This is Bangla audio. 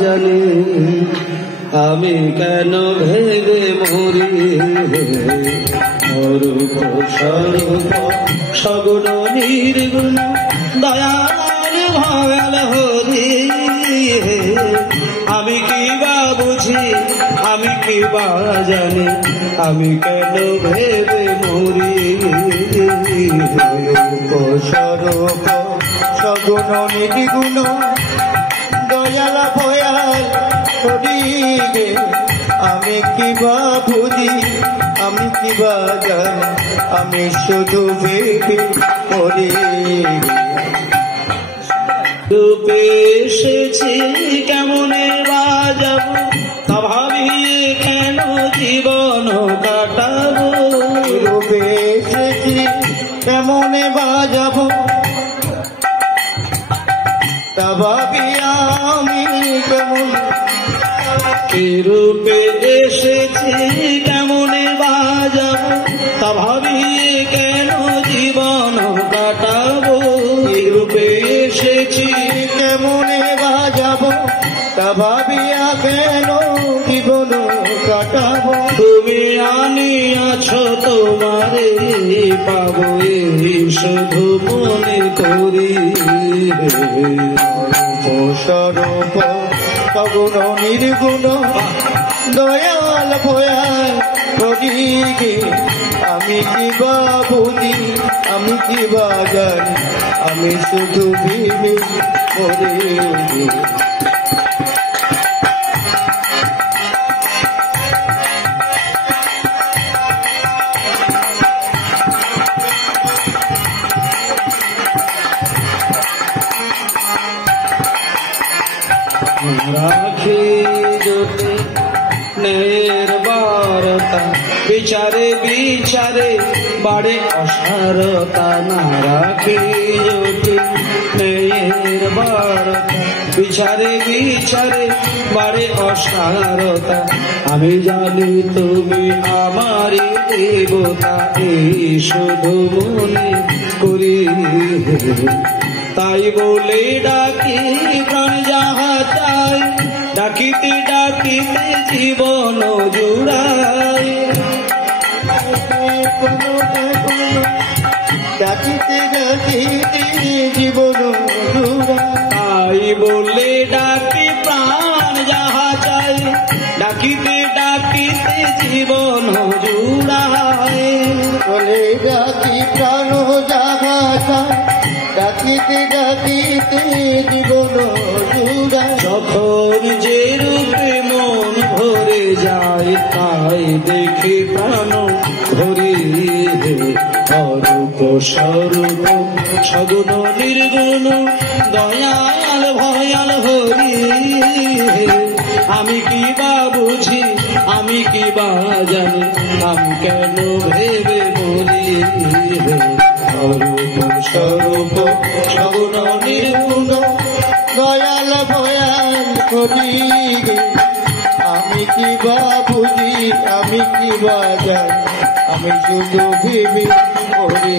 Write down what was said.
জানি আমি কেন ভেবে মরি অরূপ স্বরূপ সগুণ নির্গুণ দয়াল ভয়াল হরি আমি কি বা বুঝি আমি কি বা জানি আমি কেন ভেবে মরি অরূপ স্বরূপ সগুণ নির্গুণ দয়াল ভয়াল হরি গে আমি কিবা বুঝি আমি কিবা জানি আমি শুধু ভেবে মরি রূপে এসেছি কেমনে বাজাব তা ভাবিয়ে কেন জীবন কাটাবো রূপে এসেছি কেমনে বাজাব তা ভাবি আমি কেমন রূপে এসেছি কেমনে বাজাব তা ভাবিয়ে কেন জীবন কাটাবো রূপে এসেছি কেমনে বাজাব তা ভাবিয়া কেন জীবন কাটাবো তুমি আনিয়াছ তোমারে পাবো এই শুধু মনে করি স্বরূপ সগুণ নির্গুণ দয়াল ভয়াল হরি গে আমি কিবা বুঝি আমি কিবা জানি আমি শুধু ভেবে মরি রাখি যদি নির্বারতা বিচারে বিচারে বাড়ে অসারতা না রাখি যদি নির্বারতা বিচারে বিচারে বাড়ে অসারতা আমি জানি তুমি আমারই দেবতা এই শুধু মনে করি তাই বলে ডাকি প্রাণ যাহা চাই ডাকিতে ডাকিতে জীবন জুড়াই ডাকিতে ডাকিতে জীবন তাই বলে ডাকি প্রাণ যাহা চাই ডাকিতে ডাকিতে জীবন জুড়াই বলে ডাকি প্রাণ যাহা চাই ডাকিতে ডাকিতে জীবন জুড়াই যখন যে রূপে মন ভরে যায় তাই দেখি প্রাণ ভরি অরূপ স্বরূপ সগুণ নির্গুণ দয়াল ভয়াল হরি আমি কি বা বুঝি আমি কি বা জানি আমি কেন ভেবে মরি অরূপ স্বরূপ সগুণ নির্গুণ দয়াল ভয়াল হরি গে আমি কিবা বুঝি আমি কিবা জানি আমি শুধু ভেবে মরি